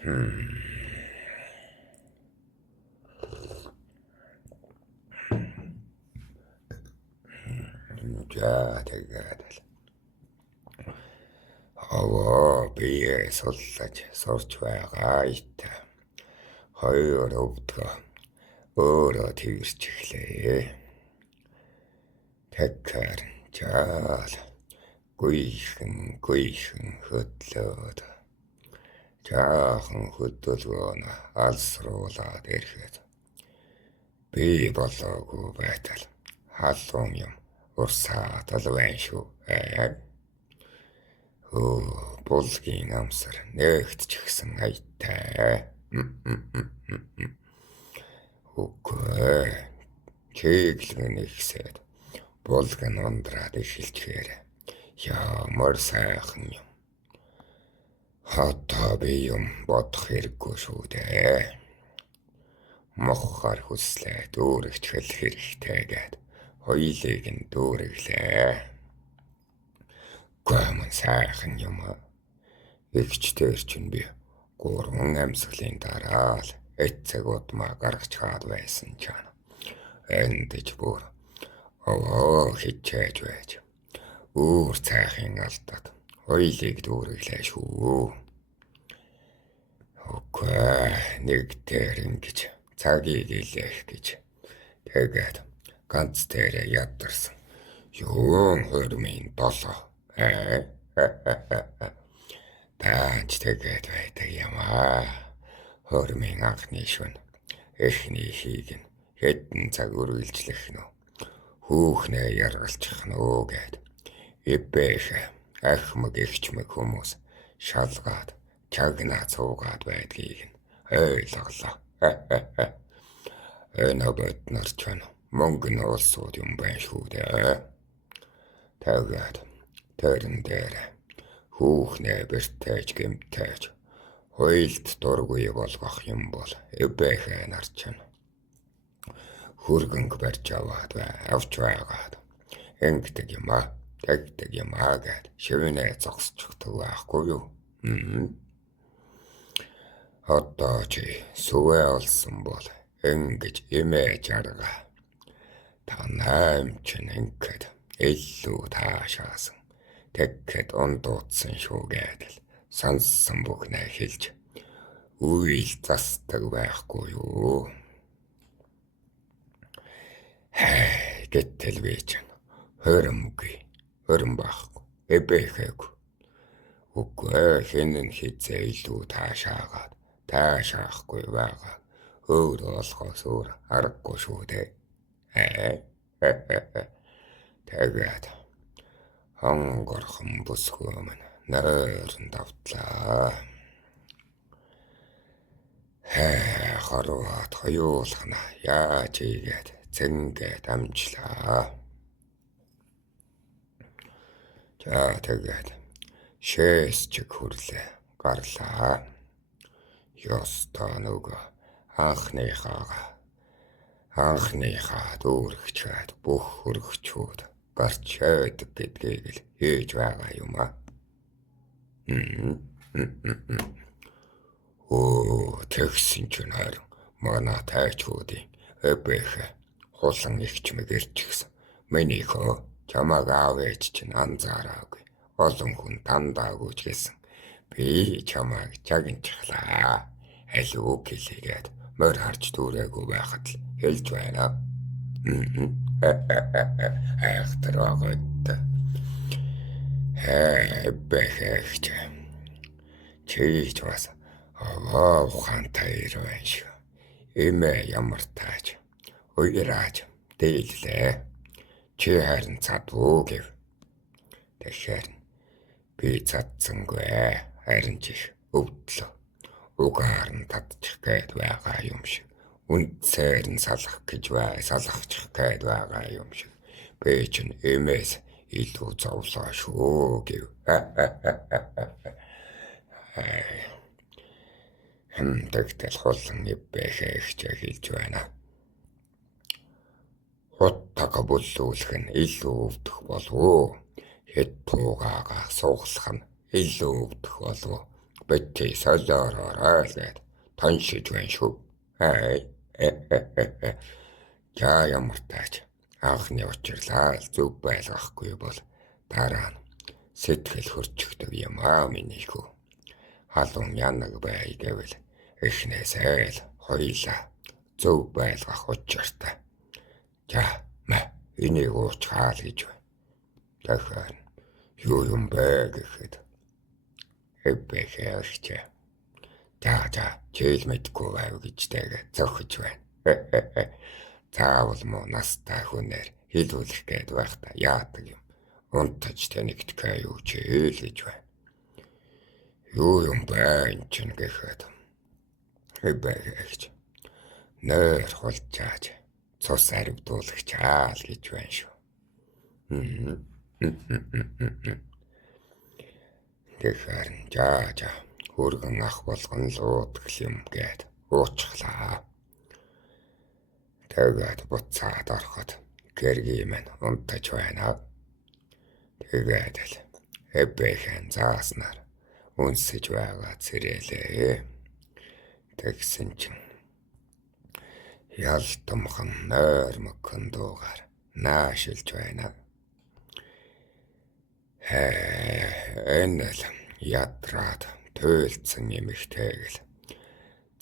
За тэгээд бие суллаж сурч байгаа ит. Хоёр өвдгөө өөрөө тэгэрч эхлэе. Тэгэхээр жаал гүйхэн хөдлөөд жаахан хөдөлгөөн алсруулаад ирэхэд би болоогүй байтал халуун юм урсаад л байна шүү. Булгийн амсар нэгт ч ихсэн айтай. Үгүй чиглэн ихсээд булган ундраад эхэлчихээр ямар сайхан юм. Одоо би юм бодох хэрэггүй шүү дээ. Мохоор хүслээ дүүрэгч хэл хэрэгтэй гэд хоёлыг нь дүүрэглээ. Гомон сайхан юм. Игчдэр чинь би 3 амьсгалын дараа л эцэг удмаа гаргаж хаад байсан чана. Эндэж бүр хичээж байж үүр цайхын алдаад хоёлыг дүүрэглээ шүү. Окей, нэг дээр ингэж цагийг илээх гэж тэгээд ганц дээр ядарсан. Юун хөрмийн долоо. Таанч тэгээд байдаг юм аа. Хөрмийн анхны шөнө эхний хийг нь хэдэн цаг үргэлжлэх нь хүүхнээ яргалчих нь гэд эбэх ахмаг ихчмэг хүмүүс шалгаад чагнаа цуугаад байдгийг нь ойлголоо. Энэбэт нар чана мөнгөн улсууд юм байна шүү дээ. Тэгээд тэрэн дээр хүүхнээ бэртэж гэмтэж хоёлд дургүй болгох юм бол эбэхэ нар чана хүргэнг барьж аваад авч байгаад ингэдэг юм аа, тэгдэг юм аа гэд шивнээ зогсчихдаг байхгүй юу? Одоо чи сүвэ олсон бол ингэж имэж арга. Та наим чин ингээд илүү таашаасан. Тэгэхэд ундуудсан шүү гэдэл сонссон бүхнээ хэлж үйл застаг байхгүй юу? Гэтэл би чинь хөрөн байхгүй эбэхэг. Үгүй хинэн хизээ илүү таашаахгүй байгаа. Өөр болохоос өөр аргагүй шүү дээ. Тэгээд хонгорхон бүсгүй минь нойрон давтлаа. Харуат хоёулахна яаж ийгээд зэнгээд амжлаа. За тэгээд шээс чиг хүрлээ гарлаа. Ёстой нөгөө анхныхаа дүүрэгчээд бүх хөргчүүд гарч шээдэг гэдгийг л хийж байгаа юм аа. Тэгсэн чинь харин манай тайчуудын эбэхэ хулан ихчмэг ирчихсэн. Минийхөө чамааг аав ээж чинь анзаараагүй. Олон хүн тандаагүй ч гэсэн би чамааг чагнчихлаа. Аль үг хэлээгээд морь харж дүүрээгүй байхад л хэлж байна. Айхтар агад. Бэхэгч. Чийч бас ухаантай ир байна шүү. Эмээ ямар тааж. Уйрааж дээллээ. Чи харин цадвуу гэв. Тэгэхээр би цадсангүй харин чих өвдлөө. Угаар нь татчих гээд байгаа юм шиг. Үндсээр нь салах салахчих гээд байгаа юм шиг. Би чинь эмээс илүү зовлоо шүү гэв. Тэгтэл хулан эбэхэ ихчээ хэлж байна. Хуттага бүлүүлэх нь илүү өвдөх болов уу? Хэд туугаагаа сууглах нь илүү өвдөх болов уу? бити солиороо л гээд тоншиж байна шүү. За ямар тааж анхны учирлаа зөв байлгахгүй бол дараа нь сэтгэл хөрчөгдөг юм миний хүү. Халуун янаг бай гэвэл эхнээсээ л хоёлаа зөв байлгах учиртай. За энийг уучгаал гэж байна. Тэгэхээр юу юм бэ гэхэд эбэхэрчээ. За чийл мэдгүй байв гэж тэгээ зохиж байна. Заавал муу настай хүнээр хэлүүлэх гээд байх та яадаг юм. Унтаж тэнэгдэхээ юу ч гэж байна. Юу юм бэ энэ чинь гэхэд эбэхэрч нэр хулчааж цус аривдуулагч аал гэж байна шүү. Тэгэхээр за хүргэн ах болгон луудгал юм гээд уучглаа. Тэгээд буцаад ороход гэргий минь унтаж байна. Тэгээд л эбэхэн зааснаар үнсэж байгаа цэрэлээ. Тэгсэн чинь ялтамхан нойр мөкөн дуугаар наашилж байна. Энэ л ядраад туйлдсан эмэгтэйг л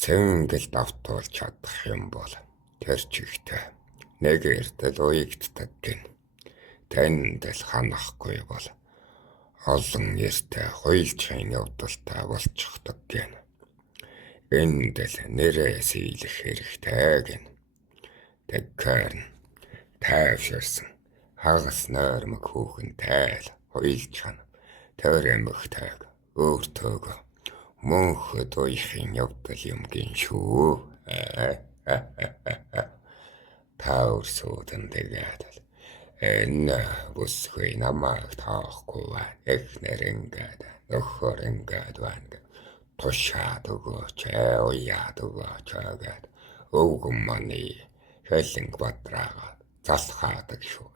цэнгэл давтуулж чадах юм бол тэр чигтээ нэг эрдэл уягддаг гин. Тэнд л ханахгүй бол олон эртээ хуйлчийн явдалтай болчихдог гин. Энд л нэрээ сийлэх хэрэгтэй гин. Тэгэхээр тайвширсан хагас нойрмог хүүхэнтэй л хуйлж хана. Тэр эмэгтэйг өөртөөгөө мөнхөд уяхын явдал юм гин шүү. Таур суудан тэгээд л энэ бүсгүй намайг таахгүй байна. Эхнэр ингээд нөхөр ингээд байна. Тушаад өгөөч, уяад өгөөч гэд өвгөн маны хэлэнг бадраагаа залхаадаг шүү.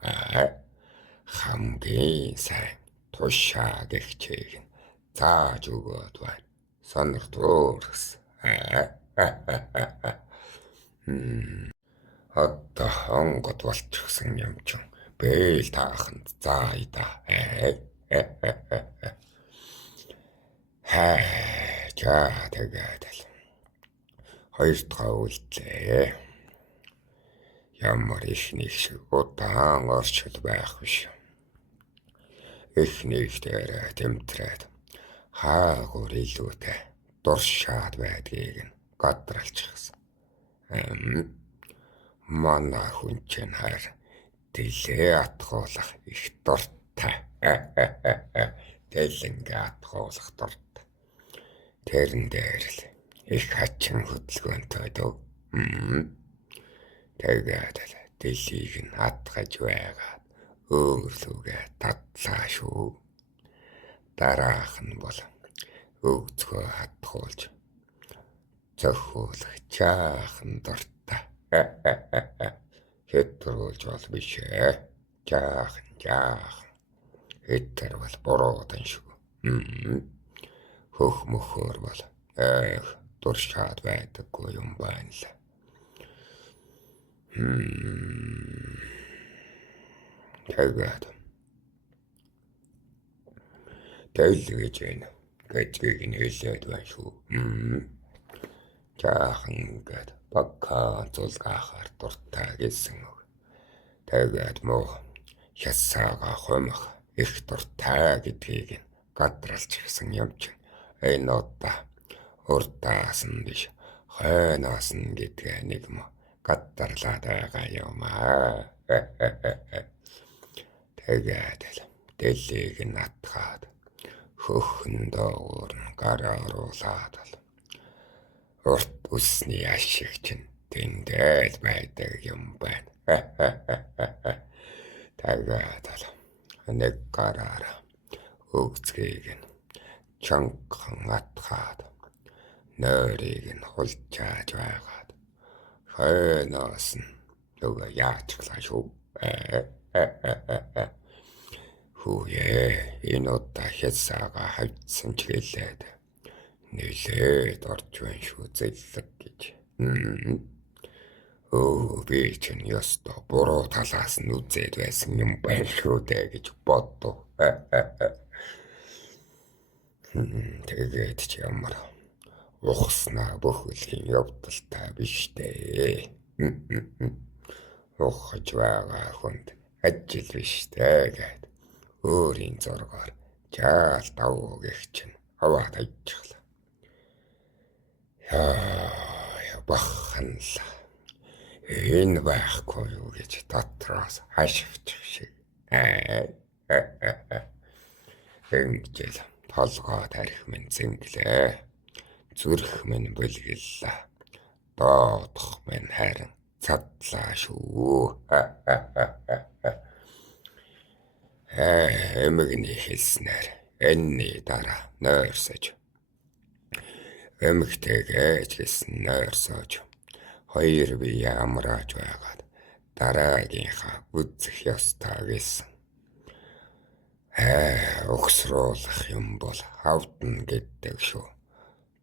Хамгийн сайн тушаа гихчээг нь зааж өгөөд байна. Сонирдуу гэсэн. Одоо хонгод болчихсон юм чинь бээл тааханд заая да. За тэгээд л хоёр дахь үйлдэлээ. Ямар ихний шиг удаан орчил байх биш. Эхнийх дээр тэмтрээд хаагур илүүтэй дуршаад байдгийг нь гадралчихсан. Манай хүн чинь хайр дэлээ атгуулах их дуртай. Дэлэнгээ атгуулах дуртай. Тэрэн дээр л их хачин хөдөлгөөнтэй дөө. Тэгээд л дэлийг нь атгаж байгаа өөрлөгөө татлаа шүү. Дараах нь бол өгцгөө хатгуулж зөхүүлэх жаахан дуртай. Хэтрүүлж бол биш ээ. Жаахан. Хэтэр бол буруудан шүү. Хөх мөхөр бол дуршаад байдаггүй юм байна л. Тэгээд гэж байна. Гэжгийг нь хэлээд байна шүү. Жаахан ингээд бакка зулгаахаар дуртай гэсэн үг. Тэгээд муу хясаага хомох их дуртай гэдгийг нь гадралж гисэн юм чинь. Энэ удаа урдаас нь биш хойноос нь гэдгээ нэг мо гадарлаад байгаа юм. Тэгээд л дэлийг нь атгаад хөхн доогуур нь гараа оруулаад л урт усны ашиг чинь тэндэл байдаг юм байна. Тэгээд л нэг гараараа өгцгийг нь чангахан атгаад нойрыг нь хулчааж байгаад хойноос нь нөгөө яачлаа шүү. Хүүе энэ удаа хясаага хавьдсан ч гэлээд нэлээд орж байна шүү зэллэг гэж. Би чинь ёстой буруу талаас нь үзээд байсан юм байна шүү дээ гэж бодов. Тэгээд ч ямар ухснаа бүхэлхийн явдалтай биш дээ. Ухаж байгаа хүнд ажил биш дээ гэд өөрийн зургаар жаал давуу гэх чинь аваад ажиглаа. Яа баханла. Энэ байхгүй юу гэж дотроос хашигчих шиг. Ингэж толгой тарих минь зинглээ. Зүрх минь бүлгэллээ. Доодох минь харин цадлаа шүү. Эмэгний хэлснээр энэний дараа нойрсож. Эмэгтэйгээ ч гэсэн нойрсож. Хоёр бие амрааж байгаад дараагийнхаа үзэх ёстой гэсэн. Өгсрүүлэх юм бол хавдна гэдэг шүү.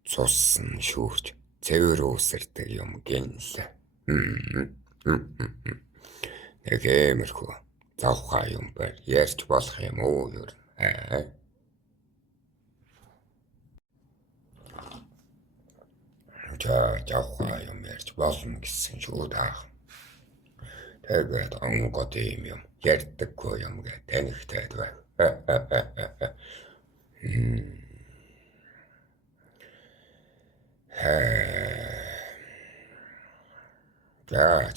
Цуссан шүүрч цэвэр үсэрдэг юм гинлээ. Нэг иймэрхүү завхаа юм байна. Ярьж болох юм уу юу? Завхаа юм ярьж болно гэсэн шүү даах. Тэгээд онгод юм ярьдаггүй юм гэ танихтайд бай.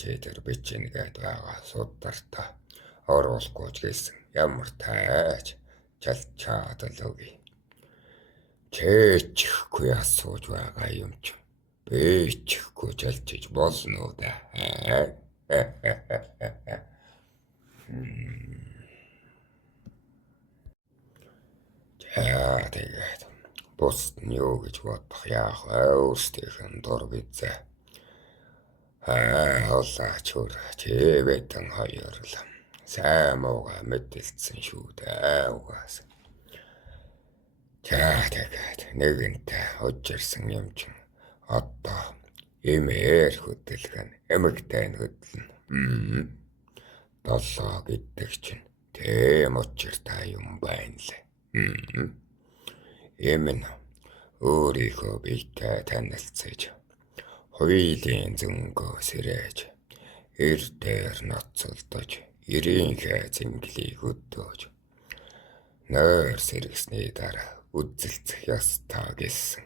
Чэтэр бичнэгээд байгаа судартаа оруулахгүй ч гэсэн ямар тайч чалчаад л үгүй. Чээчихгүй асууж байгаа юм ч бэчихгүй чалчиж болно уу да. Тэгээд бусд нь юу гэж бодох яах вэ? Өөрсдийнх нь дур бизээ. Олаач чивэтэн хоёр л сайн мууга мэдэлцсэн шүү дээ угаас. Тэгээд нэгэнтээ учирсан юм чинь одоо эмээр хөдөлгөн эмэгтэй нь хөдлөн. Долоо гэдэг чинь тэм учиртай юм байна лээ. Эмэн өөрийнхөө биетэй танилцаж хуйлийн зөнгөө сэрэж эр дээр ноцолдож ирийнхээ зинглийг өдөөж нойр сэргсний дараа үзэлцэх ёстой гэсэн.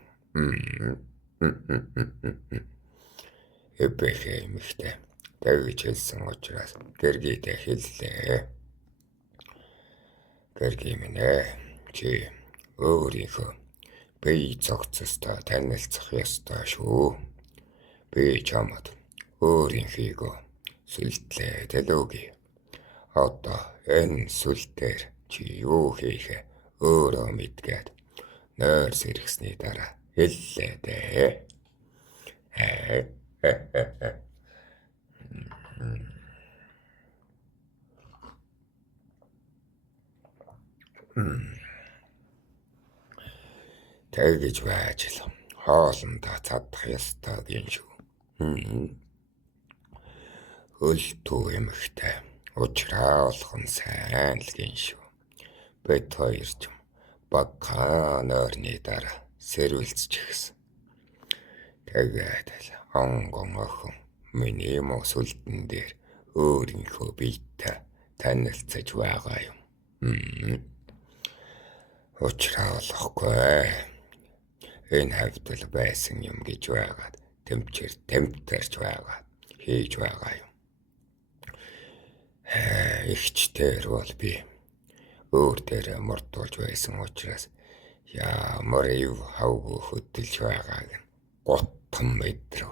Эбэхэ эмэгтэй тэгж хэлсэн учраас гэргийдээ хэллээ. Гэргий минь чи өөрийнхөө бие зогцостой танилцах ёстой шүү. Би чамд өөрийнхийгөө сүлдлээд л үгүй. Одоо энэ сүлдээр чи юу хийхээ өөрөө мэдгээд нойр сэргсний дараа хэллээ дээ. Тэгж байж л хоолндоо цадах ёстой гин шүү. Өлтөө эмэгтэй уучраа олох нь сайн л гин шүү. Бид хоёр ч багахан нойрны дараа сэрүүлцчихсэн. Тэгээд л онгон охин миний муу сүлдэн дээр өөрийнхөө биетэй танилцаж байгаа юм. Уучраа олохгүй. Энэ хавьтал байсан юм гэж байгаад тэмтэрч байгаа хийж байгаа юм. Игчтэр бол би өөр дээр мордуулж байсан учраас ямар ив хавгүй хөдөлж байгааг нь гутхан мэдрв.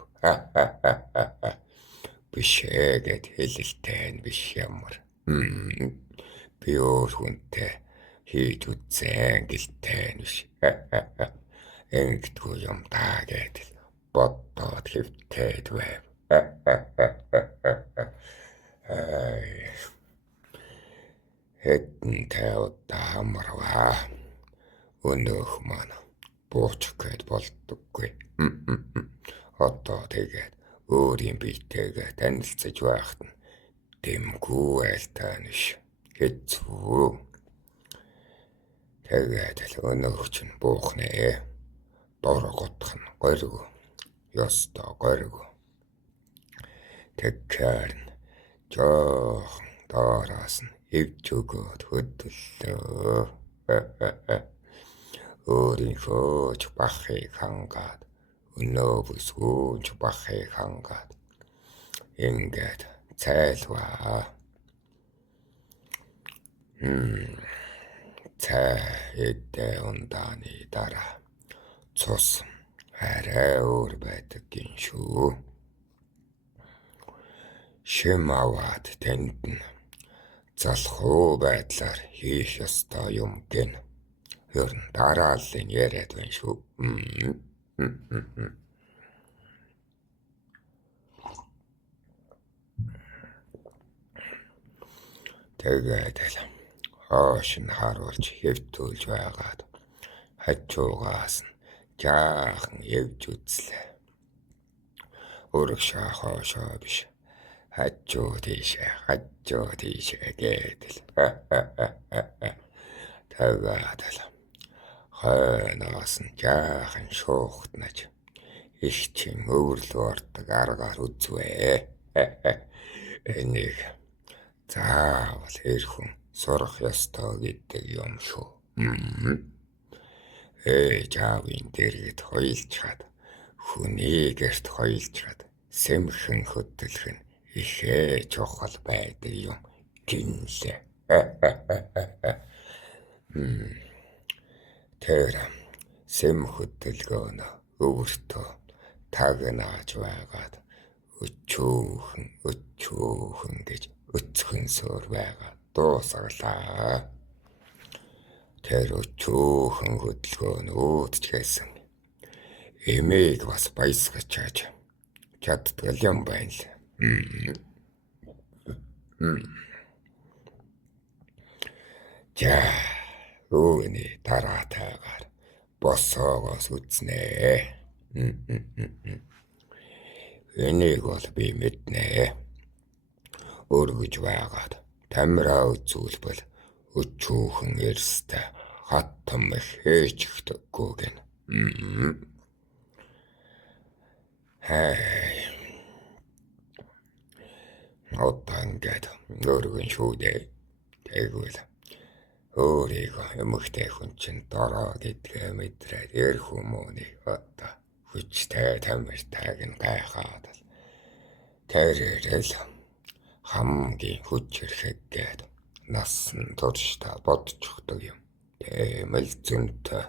Бишээ гэд хэлэлтэй нь биш ямар. Би өөр хүнтэй хийж үзсэн гэлтэй нь биш. Ингэдгүй юм даа гэдэл боддоод хэвтээд байв. Хэдэн тавд хамарваа. Өнөөх маань буучих гээд болдоггүй. Одоо тэгээд өөрийн биетэйгээ танилцж байхад нь дэмгүй айлтай биш хэцүү. Тэгээд л өнөөгч нь буухнэ. Дороготх нь гориг. Ёстой гориг. Тэгэхээр жоохон доороос нь эвж өгөөд хөдөллөө. Өөрийнхөө ч бахыг хангаад өнөө бүсгүүч бахыг хангаад ингээд цайлваа. Цай эдээ ундааны дараа цус арай өөр байдаг гин шүү. Шим аваад тэнд нь залхуу байдлаар хийх ёстой юм гин. Ер нь дарааллын яриад байна шүү. Тэгээд л хоош нь харуулж хэвтүүлж байгаад хажуугаас нь жаахан явж үзлээ. Урагшаа хоошоо биш. Хажуу тийшээ гэдэл. Тэгээд л хойноос нь жаахан шуухтнаж их чин өвөрлөө ордог аргаар үзвээ. Энийг заавал эрхэн сурах ёстой гэдэг юм шүү. Жаавын дэргэд хойлчаад хүний гэрт хойлчаад сэмхэн хөдөлөх нь ихээ чухал байдаг юм гинлээ. Тэр сэм хөдөлгөөн өвөртөө тагнааж байгаад өчүүхэн гэж өцгөнсөөр байгаа дуусгалаа. Тэр өчүүхэн хөдөлгөөн үүдч гэсэн эмээг бас баясгаж чаддаг юм байна л. За үүний дараатайгаар босоогоос үзнэ. Энийг бол би мэднэ. Өргөж байгаад тамираа үзүүлбэл өчүүхэн эрстэй хаттам их хээждэггүй гэн. Одоо ингээд өргөн шүү дээ. Тэгвэл өөрийгөө эмэгтэй хүн чинь дороо гэдгээ мэдрээд эрх хүмүүнийг одоо хүчтэй тамиртайг нь гайхаад л тэрэл хамгийн хүч хэрхэггээд насан туршдаа бодчихдог юм. Тэмэл зөнтэй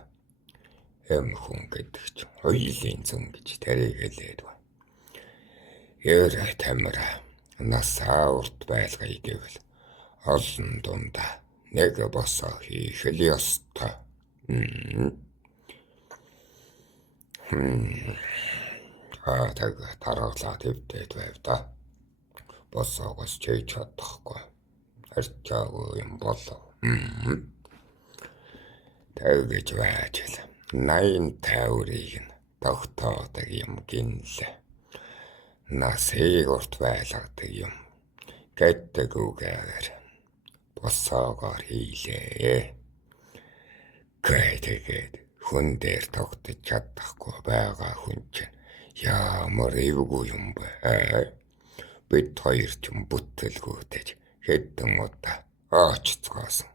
эм хүн гэдэг чинь хоёулын зөн гэж тэрийг хэлээд байна. Ер тамира насаа урт байлгая гэвэл олон дундаа нэг босоо хийх л ёстой. Тэгээд тархлаа твдэд байв да. Босоогоос чийж чадахгүй. Арчаагүй юм болов. Тэгэж байж л 80 тайврыг нь тогтоодог юм гинлээ. Насыг урт байлгадаг юм гэдэг үгээр босоогоор хийлээ. Тэгээд хүн дээр тогтож чадахгүй байгаа хүн чинь ямар эвгүй юм бэ? Бид хоёр ч бүтэлгүүтэж хэдэн удаа очцгоосон.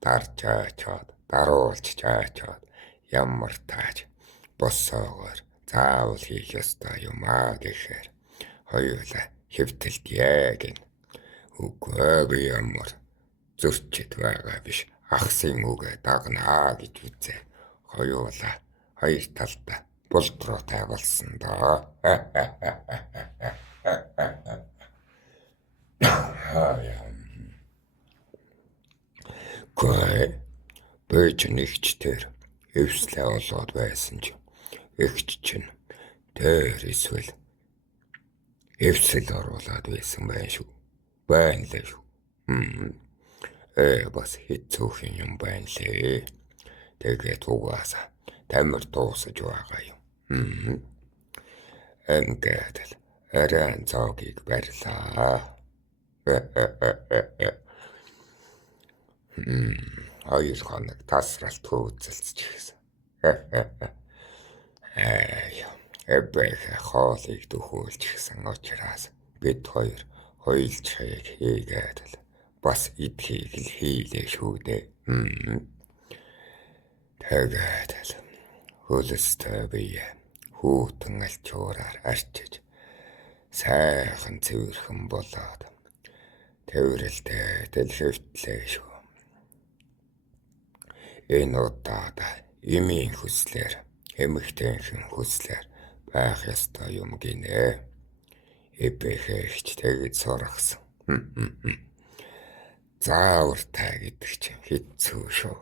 Дарчаачаад, даруулж чаачаад ямар тааж босоогоор заавал хийх ёстой юм гэхээр хоёулаа хэвтэлдээ гин. Үгүй би ямар зөрчид байгаа биш. Ахсын үгээ дагнаа гэж үзээ. Хоёулаа хоёр талдаа булдруутай болсон доо. Гой бөж нэгчтэр эвслээ олоод байсан ч эгч чинь тэр эсвэл эвсэл оруулаад байсан байх шүү. Байна лээ шүү. Бас хэцүүхэн юм байна лээ. Тэгээд угаасаа тамир дуусаж байгаа юм. Ингээд л арай цаагийг барьлаа. Хоёр хоног тасралт хөөцөлж гисэн. Эбэх хоолыг дөхөөлж гисэн учраас бид хоёр хоёулцгийг хийгээд л бас идхийг л хийлээ шүү дээ. Тэгээд л хөлстэй бие хүүтэн алчуураар арчиж сайхан цэвэрхэн болоод тэврэлтэй дэлхэвтлээ шүү. Энэ удаад эмийн хүслээр эмэгтэйхэн хүслээр байх ёстой юм гинэ. Эбэхэгч тэгж сургасан. Заавартай гэдэг чинь хэцүү шүү.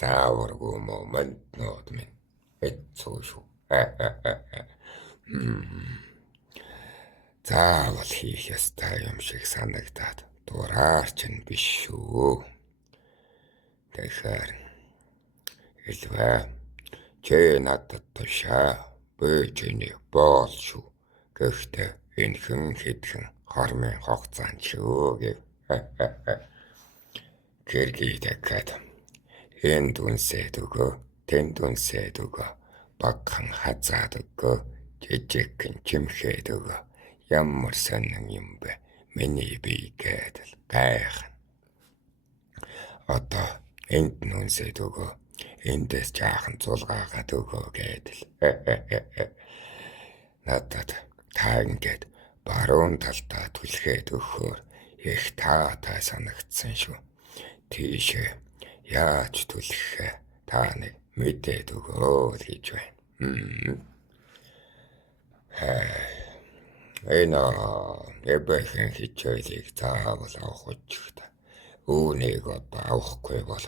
Зааваргүй момент нот минь хэцүү шүү. Заавал хийх ёстой юм шиг санагдаад дураар чинь биш шүү. Тэгэхээр элвэ чи надад тушаа бөжиний боол шүү. Гэхдээ энхэн хэдхэн хормын хугацаанд шүү гэв. Гэргий дахиад энэ дүнсээд өгөө, тэн дүнсээд өгөө, багхан хазаад өгөө, жижигхэн чимхээд өгөө. Ямар сонин юм бэ? Миний бие гэдэл гайхна. Одоо энд нүнсээд өгөө, эндээс жаахан зулгаагаад өгөө гэдэл. Надад та ингээд баруун талдаа түлхээд өгөхөөр их таатай санагдсан шүү. Тийшээ яаж түлхээ та нэг мэдээд өгөө л гэж байна. Энэ эбэхэн хичээлийг заавал авах учиртай. Үүнийг одоо авахгүй бол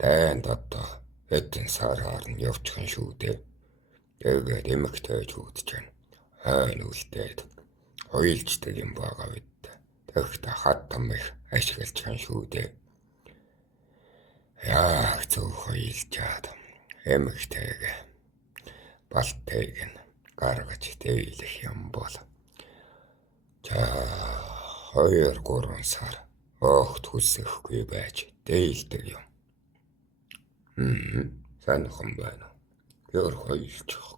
дайнд одоо эдэн сараар нь явчихсан шүү дээ. Тэгээд эмэгтэйж үүдэж байна. Хойно үлдээд хуйлждаг юм байгаа бид. Тэгэхдээ хат том их ашиглаж байгаа шүү дээ. Яг зөв хуйлжаад эмэгтэйг балтайг нь гаргаж тэйлэх юм бол 2-3 сар огт хүсэхгүй байж тэйлдэг юм. Санахан байна. Өөр хуйлчих.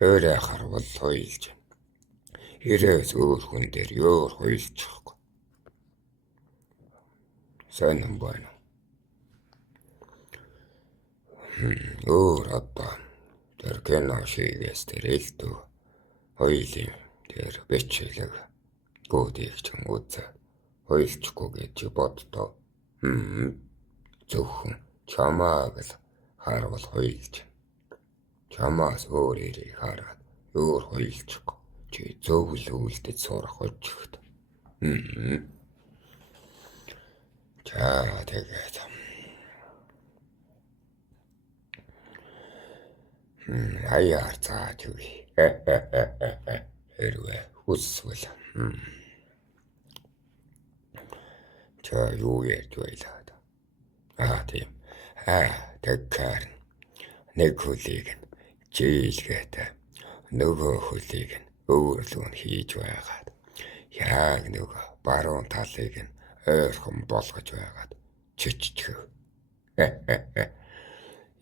Өөрөө харвал хуйлж. Ирээс өөр хүн дээр өөр хуйлчих. Санахан байна. Өөр одоо тэр кино шигээс тэр элдв хоёулын тэр бичилэг гүдийг ч юм үзээ хуйлчихгүй гэж боддоо. Зөвхөн чамааг л харвал хуйлж. Чамаас өөр ирийг хараад өөр хуйлчихгүй. Чи зөв л үлдэж сурах учирт. Тэгээд аяар зааж үгүй. Хэрвээ хүсвэл. Юу яаж байлаа. Тийм. Тэгэхээр нэг хөлийг нь жийлгээтэй нөгөө хөлийг нь өөрлөө нь хийж байгаад яг нөгөө баруун талыг нь ойрхон болгож байгаад чиччихв.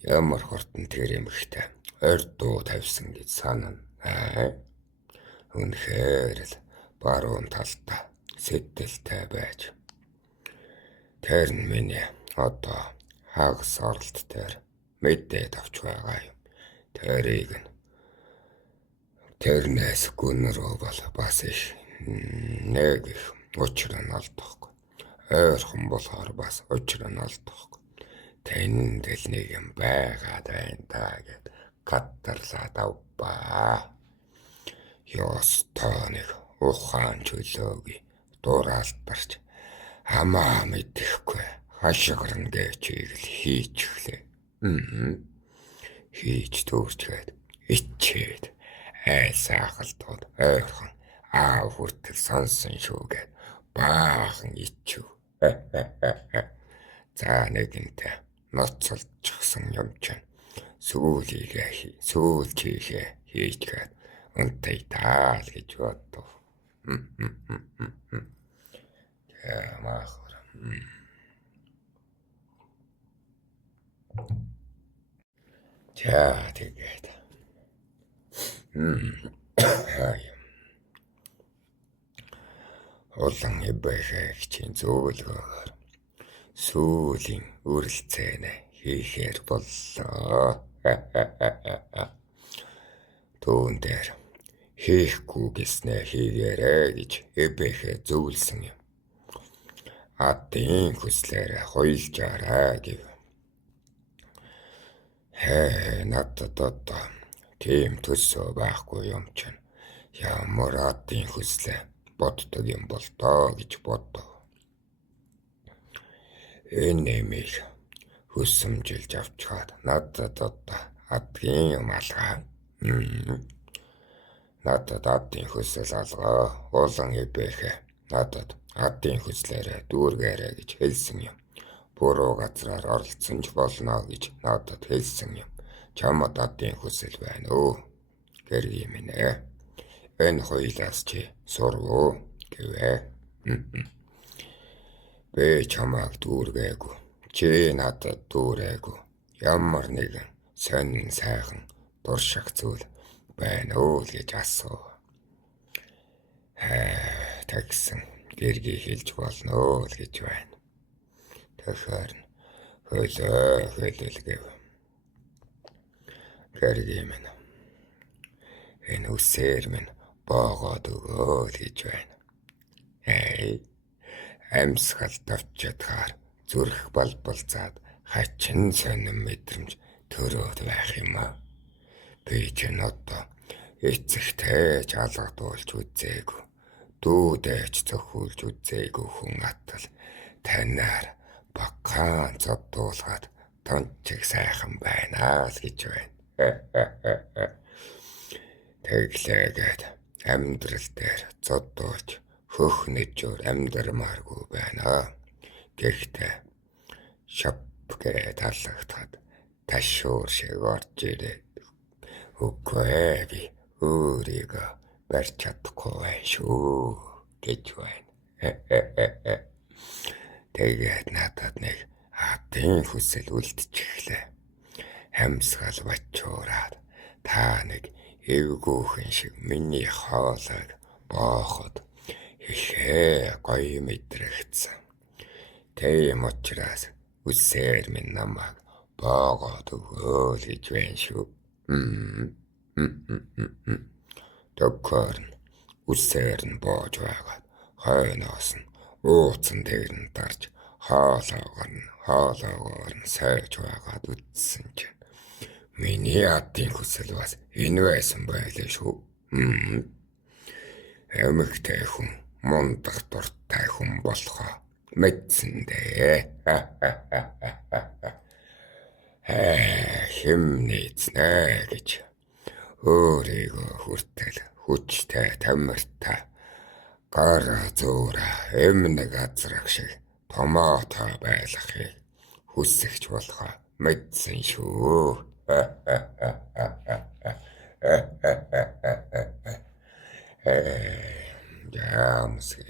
Ямар хурдан тэр эмэгтэй ордуу тавьсан гэж санана. Үнэхээр л баруун талдаа сэтэлтэй байж. Тэр нь миний одоо хагас оролт дээр мэдээд авч байгаа юм. Тэрийг нь тэрнээс гүн рүү бол бас их нэг их учир нь алдахгүй. Ойрхон болохоор бас учир нь алдахгүй. Тэнд л нэг юм байгаад байна та гэд каттарлаад авбаа. Ёстой нэг ухаан чөлөөгийн дураалтарч хамаа мэдэхгүй хашгирна гэчийг л хийчихлээ. Хийж дүүрчгээд ичээд айсаахалтууд ойрхон аав хүртэл сонсон шүүгээд баахан ичв. За нэгэнтээ ноцолчихсан юм чинь сүүл чийхээ хийчгээд унтая таа л гэж бодов. Маахар. За тэгээд улан эбэхэгчийн зөвлөгөөр сүүлийн үрэлцээнэ хийхээр боллоо. Түүн дээр хийхгүй гэснээ хийгээрэй гэж эбэхэ зөвлөсөн юм. Адын хүслээрээ хуйлжаарай гэв. Надад одоо тийм төсөө байхгүй юм чинь ямар адын хүслээ боддог юм бол доо гэж бодов. Энэ нэмийг хүсэмжилж авчгаад надад одоо адгийн юм алгаа. Надад адын хүсэл алгаа. Улан эбэхэ надад адын хүслээрээ дүүргээрэй гэж хэлсэн юм. Буруу газраар оролцсон ч болно гэж надад хэлсэн юм. Чамд адын хүсэл байна уу? Гэргий минь ээ. Энэ хоёлаас чи сурвуу гэвэ. Би чамайг дүүргээгүй. Чи надад дүүрээгүй. Ямар нэгэн сонин сайхан дурших зүйл байна уу гэж асуув. Тэгсэн гэргий хэлж болно л гэж байна. Тэгэхээр хөлөөлгэв. Гэргий минь энэ үсээр минь боогоод өгөө л гэж байна. Амьсгал товчдохоор зүрх балбалцаад хачин сонин мэдрэмж төрөөд байх юм аа. Би чинь одоо эцэгтэй жалгадуулж үзээгүй. Дүүдэж зөхүүлж үзээгүй хүн атал танаар багаан зодуулгаад тончиг сайхан байна л гэж байна. Тэглээгээд амьдрал дээр зодуулж хөхнөжөөр амьдрмааргүй байна. Гэхдээ шапгээ талхахад ташуур шиг орж ирээд үгүй би өөрийгөө барьж чадахгүй байх шүү гэж байна. Тэгээд надад нэг адын хүсэл үлдчихлээ. Хамсгал бачуураад та нэг эвгүйхэн шиг миний хоолойг бооход ихээ гоё мэдрэгдсэн. Тийм учраас үсээр минь намайг боогоод өгөө л гэж байна шүү. Төгөр нь үсээр нь боож байгаад хойноос нь ууцан дээр нь дарж хоолоогоор нь сойж байгаад үтсэн чинь миний адын хүсэл бас энэ байсан байлээ шүү. Эмэгтэй хүн мундаг дуртай хүн болохоо мэдсэн дээ. Хэм нийцнэ гэж өөрийгөө хүртэл хүчтэй тамиртай гар зуура эмнэг газрах шиг томоотой байлгахыг хүсэгч болохоо мэдсэн шүү. Яамсгий.